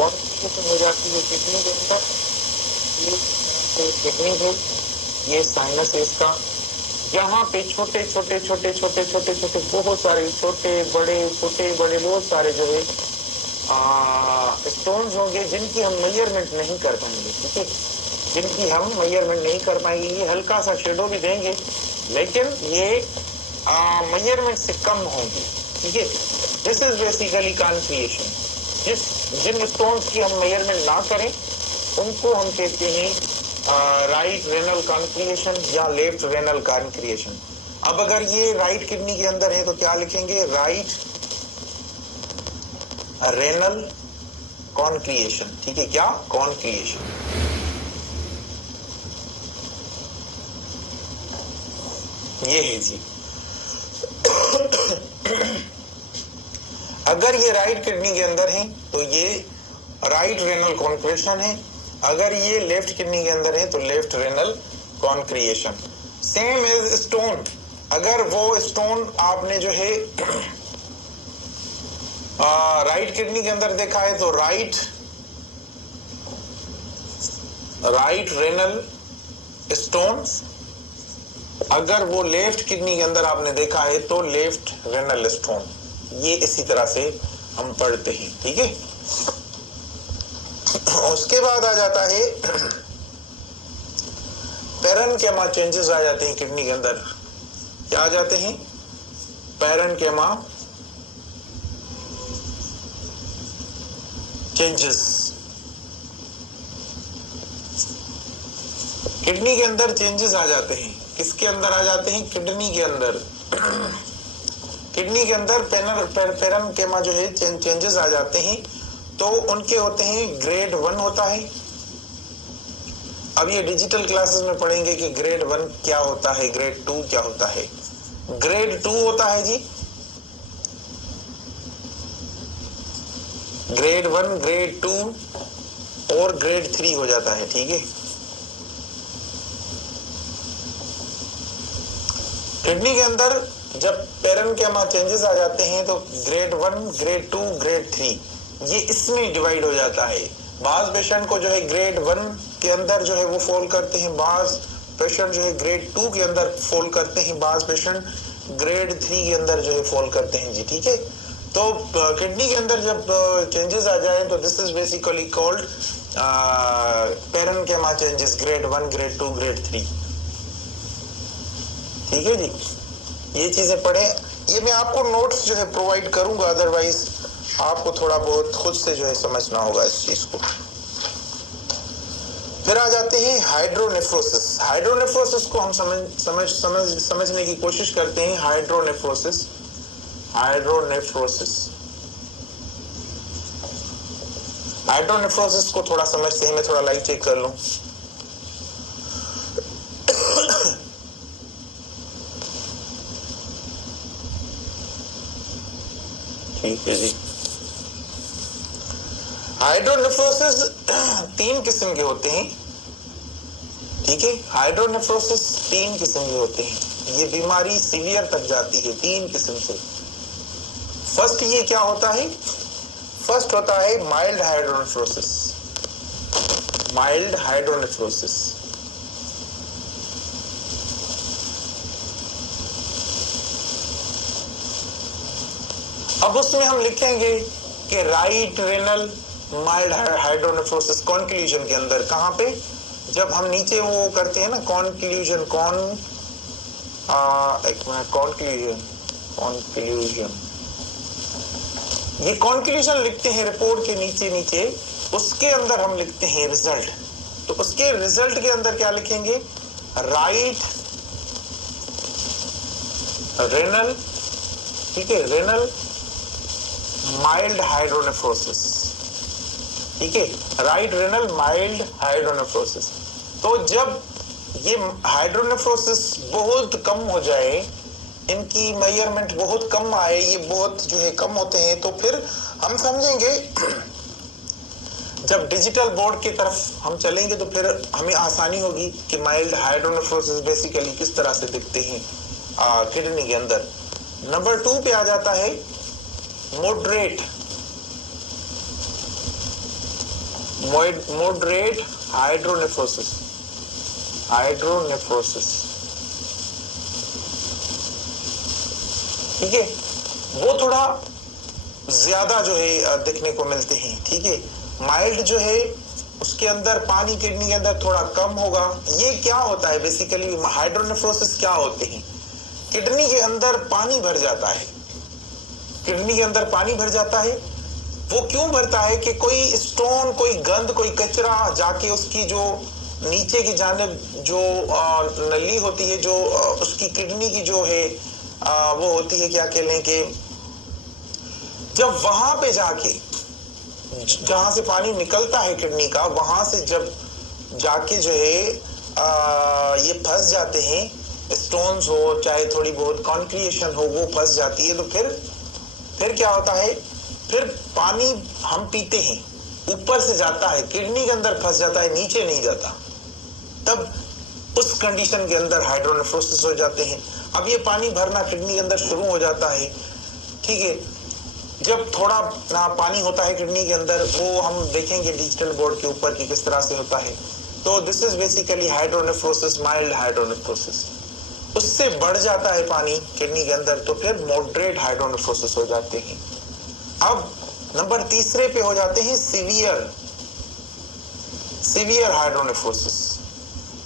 Constitution हो जाती है किडनी के अंदर। ये किडनी है, ये साइनस है इसका। यहाँ पे छोटे छोटे छोटे छोटे छोटे छोटे बहुत सारे छोटे बड़े बहुत सारे जो है स्टोन्स होंगे जिनकी हम मेजरमेंट नहीं कर पाएंगे, ठीक है, जिनकी हम मेजरमेंट नहीं कर पाएंगे। ये हल्का सा शेडो भी देंगे लेकिन ये मेजरमेंट से कम होंगे, ठीक है। This is basically concretion. जिन स्टोन्स की हम मेजरमेंट ना करें उनको हम कहते हैं राइट रेनल कॉन्क्रिएशन या लेफ्ट रेनल कॉन्क्रिएशन। अब अगर ये राइट किडनी के अंदर है तो क्या लिखेंगे? राइट रेनल कॉन्क्रिएशन, ठीक है। क्या? कॉन्क्रिएशन। ये है जी। अगर ये राइट किडनी के अंदर है तो ये राइट रेनल कॉन्क्रिएशन है, अगर ये लेफ्ट किडनी के अंदर है तो left renal concretion. Same as stone, अगर वो स्टोन आपने जो है राइट किडनी के अंदर देखा है तो राइट रेनल स्टोन, अगर वो लेफ्ट किडनी के अंदर आपने देखा है तो लेफ्ट रेनल स्टोन। ये इसी तरह से हम पढ़ते हैं, ठीक है। उसके बाद आ जाता है पैरेन्किमा चेंजेस आ जाते हैं किडनी के अंदर। क्या आ जाते हैं? पैरेन्किमा चेंजेस। किडनी के अंदर चेंजेस आ जाते हैं। किसके अंदर आ जाते हैं? किडनी के अंदर। किडनी के अंदर पैरेन्किमा जो है चेंजेस आ जाते हैं तो उनके होते हैं ग्रेड 1 होता है। अब ये डिजिटल क्लासेस में पढ़ेंगे कि ग्रेड 1 क्या होता है, ग्रेड 2 क्या होता है। ग्रेड 2 होता है जी ग्रेड 1, ग्रेड 2 और ग्रेड 3 हो जाता है, ठीक है। किडनी के अंदर जब पैरेन्किमा चेंजेस आ जाते हैं तो ग्रेड 1, ग्रेड 2, ग्रेड 3 ये इसमें डिवाइड हो जाता है। बाज पेशेंट को जो है ग्रेड 1 के अंदर जो है वो फॉल करते हैं, बाज पेशेंट जो है ग्रेड 2 के अंदर फॉल करते हैं, बाज पेशेंट ग्रेड 3 के अंदर जो है फॉल करते हैं जी, ठीक है। तो किडनी के अंदर जब चेंजेस आ जाए तो this is basically called parenchyma changes, grade 1, grade 2, grade 3, ठीक है जी। ये चीजें पढ़े, ये मैं आपको नोट्स जो है प्रोवाइड करूंगा, अदरवाइज आपको थोड़ा बहुत खुद से जो है समझना होगा इस चीज को। फिर आ जाते हैं हाइड्रोनेफ्रोसिस। हाइड्रोनेफ्रोसिस को हम समझने की कोशिश करते हैं। हाइड्रोनेफ्रोसिस को थोड़ा समझते हैं। मैं थोड़ा लाइट चेक कर लूं। ठीक है जी। हाइड्रोनेफ्रोसिस 3 किस्म के होते हैं, ठीक है। हाइड्रोनेफ्रोसिस 3 किस्म के होते हैं। ये बीमारी सीवियर तक जाती है 3 किस्म से। फर्स्ट ये क्या होता है? फर्स्ट होता है माइल्ड हाइड्रोनेफ्रोसिस। माइल्ड हाइड्रोनेफ्रोसिस अब उसमें हम लिखेंगे कि right renal mild hydronephrosis conclusion के अंदर। कहां पे? जब हम नीचे वो करते हैं ना कॉन्क्लूजन, कॉन्क्लूजन ये कॉन्क्लूजन लिखते हैं रिपोर्ट के नीचे, उसके अंदर हम लिखते हैं रिजल्ट। तो उसके रिजल्ट के अंदर क्या लिखेंगे? राइट रेनल, ठीक है, रेनल माइल्ड हाइड्रोनेफ्रोसिस, ठीक है, राइट रेनल माइल्ड हाइड्रोनेफ्रोसिस। तो जब ये हाइड्रोनेफ्रोसिस बहुत कम हो जाए, इनकी मेजरमेंट बहुत कम आए, ये बहुत जो है कम होते हैं, तो फिर हम समझेंगे जब डिजिटल बोर्ड की तरफ हम चलेंगे तो फिर हमें आसानी होगी कि माइल्ड हाइड्रोनेफ्रोसिस बेसिकली किस तरह से दिखते हैं किडनी के अंदर। नंबर 2 पे आ जाता है मॉडरेट मॉडरेट हाइड्रोनेफ्रोसिस, ठीक है, वो थोड़ा ज्यादा जो है देखने को मिलते हैं, ठीक है। माइल्ड जो है उसके अंदर पानी किडनी के अंदर थोड़ा कम होगा। ये क्या होता है बेसिकली, हाइड्रोनेफ्रोसिस क्या होते हैं, किडनी के अंदर पानी भर जाता है, किडनी के अंदर पानी भर जाता है। वो क्यों भरता है कि कोई स्टोन, कोई गंद, कोई कचरा जाके उसकी जो नीचे की जानिब जो नली होती है, जो उसकी किडनी की जो है वो होती है, क्या कह लें कि जब वहां पे जाके जहां से पानी निकलता है किडनी का, वहां से जब जाके जो है ये फंस जाते हैं, स्टोन्स हो चाहे थोड़ी बहुत कॉन्क्रिएशन हो, वो फंस जाती है। तो फिर क्या होता है, फिर पानी हम पीते हैं, ऊपर से जाता है किडनी के अंदर फंस जाता है, नीचे नहीं जाता। तब उस कंडीशन के अंदर हाइड्रोनेफ्रोसिस हो जाते हैं। अब ये पानी भरना किडनी के अंदर शुरू हो जाता है, ठीक है। जब थोड़ा ना पानी होता है किडनी के अंदर, वो हम देखेंगे डिजिटल बोर्ड के ऊपर कि किस तरह से होता है। तो this is basically hydronephrosis, mild hydronephrosis. उससे बढ़ जाता है पानी किडनी के अंदर तो फिर मॉडरेट हाइड्रोनेफ्रोसिस हो जाते हैं। अब नंबर तीसरे पे हो जाते हैं सीवियर हाइड्रोनेफ्रोसिस।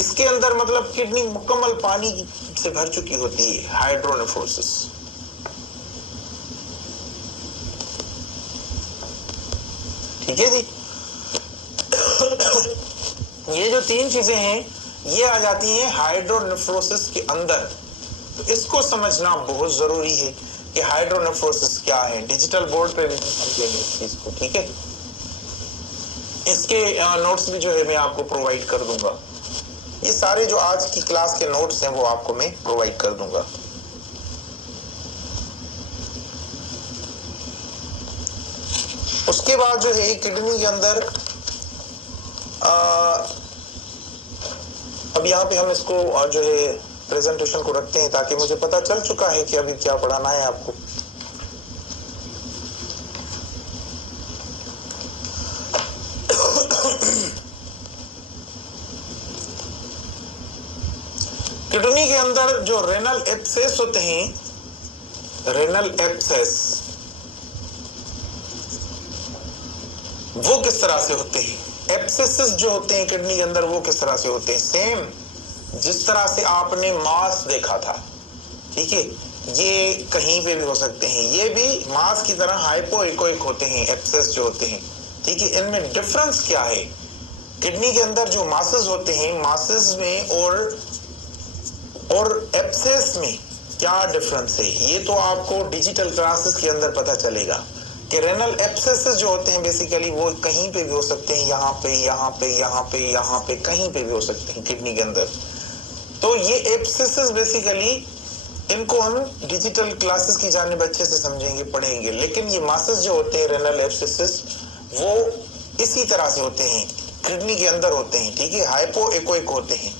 इसके अंदर मतलब किडनी मुकम्मल पानी से भर चुकी होती है, हाइड्रोनेफ्रोसिस। ठीक है जी। ये जो तीन चीजें हैं ये आ जाती हैं हाइड्रोनेफ्रोसिस के अंदर। तो इसको समझना बहुत जरूरी है कि हाइड्रोनेफ्रोसिस क्या है। डिजिटल बोर्ड पे भी समझेंगे इस चीज को, ठीक है। इसके नोट्स भी जो है मैं आपको प्रोवाइड कर दूंगा। ये सारे जो आज की क्लास के नोट्स हैं वो आपको मैं प्रोवाइड कर दूंगा। उसके बाद जो है किडनी के अंदर अब यहाँ पे हम इसको जो है प्रेजेंटेशन को रखते हैं ताकि मुझे पता चल चुका है कि अभी क्या पढ़ाना है आपको। किडनी के अंदर जो रेनल एब्सेस होते हैं, रेनल एब्सेस, वो किस तरह से होते हैं। एब्सेसेस जो होते हैं किडनी के अंदर वो किस तरह से होते हैं, सेम जिस तरह से आपने मास देखा था, ठीक है। ये कहीं पे भी हो सकते हैं, ये भी मास की तरह हाइपोइकोइक होते हैं एब्सेस जो होते हैं, ठीक है। इनमें डिफरेंस क्या है, किडनी के अंदर जो मासेस होते हैं, मासेस में और एब्सेस में क्या डिफरेंस है, ये तो आपको डिजिटल क्लासेस के अंदर पता चलेगा कि रेनल एब्सेसेस जो होते हैं बेसिकली वो कहीं पे भी हो सकते हैं, यहाँ पे, यहाँ पे, यहाँ पे, यहाँ पे, कहीं पे भी हो सकते हैं किडनी के अंदर। तो ये एब्सेसेस बेसिकली इनको हम डिजिटल क्लासेस की जानिब अच्छे से समझेंगे, पढ़ेंगे। लेकिन ये मासेस जो होते हैं रेनल एब्सेसेस वो इसी तरह से होते हैं, किडनी के अंदर होते हैं, ठीक है, हाइपोइकोइक होते हैं।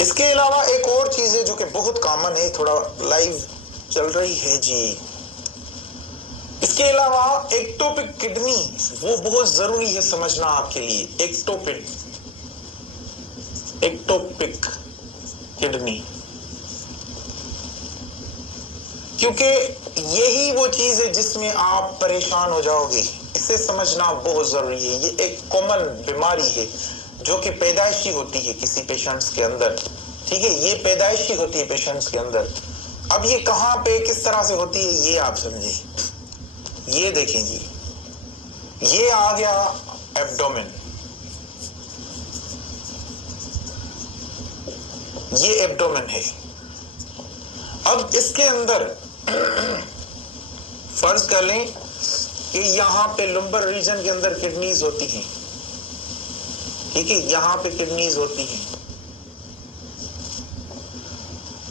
इसके अलावा एक और चीज है जो कि बहुत कॉमन है, थोड़ा लाइव चल रही है जी। इसके अलावा एक्टोपिक किडनी, वो बहुत जरूरी है समझना आपके लिए। एक्टोपिक किडनी, क्योंकि यही वो चीज है जिसमें आप परेशान हो जाओगे। इसे समझना बहुत जरूरी है। ये एक कॉमन बीमारी है जो कि पैदाइशी होती है किसी पेशेंट्स के अंदर, ठीक है। ये पैदाइशी होती है पेशेंट्स के अंदर। अब ये कहां पे किस तरह से होती है ये आप समझें। ये देखें जी, ये आ गया एब्डोमेन, ये एब्डोमेन है। अब इसके अंदर फर्ज कर लें कि यहां पे लंबर रीजन के अंदर किडनीज होती हैं, ठीक है, यहां पे किडनीज होती हैं।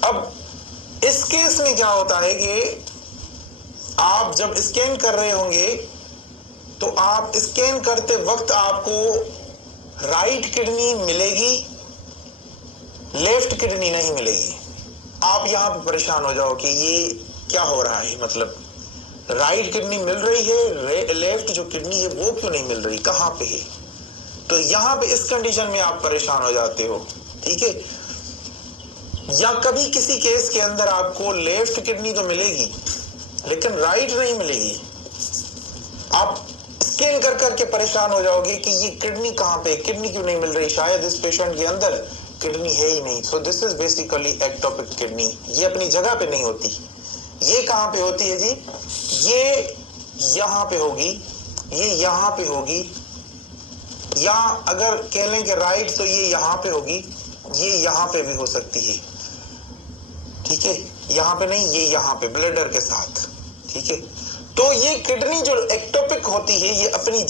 अब इस केस में क्या होता है कि आप जब स्कैन कर रहे होंगे तो आप स्कैन करते वक्त आपको राइट किडनी मिलेगी, लेफ्ट किडनी नहीं मिलेगी। आप यहां पे परेशान हो जाओ कि ये क्या हो रहा है, मतलब राइट किडनी मिल रही है, लेफ्ट जो किडनी है वो क्यों नहीं मिल रही, कहां पे है? तो यहां पे इस कंडीशन में आप परेशान हो जाते हो, ठीक है। या कभी किसी केस के अंदर आपको लेफ्ट किडनी तो मिलेगी लेकिन राइट नहीं मिलेगी, आप स्कैन कर करके परेशान हो जाओगे कि ये किडनी कहां पे, किडनी क्यों नहीं मिल रही, शायद इस पेशेंट के अंदर किडनी है ही नहीं। So this is basically ectopic kidney. ये अपनी जगह पे नहीं होती। ये कहां पे होती है जी? ये यहां पे होगी, ये यहां पे होगी, या अगर कह लें कि राइट तो ये यहां पे होगी, ये यहां पे भी हो सकती है, ठीक है। यहां पे नहीं, ये यहां पे ब्लडर के साथ, ठीक है। तो ये किडनी जो एक्टोपिक होती है ये अपनी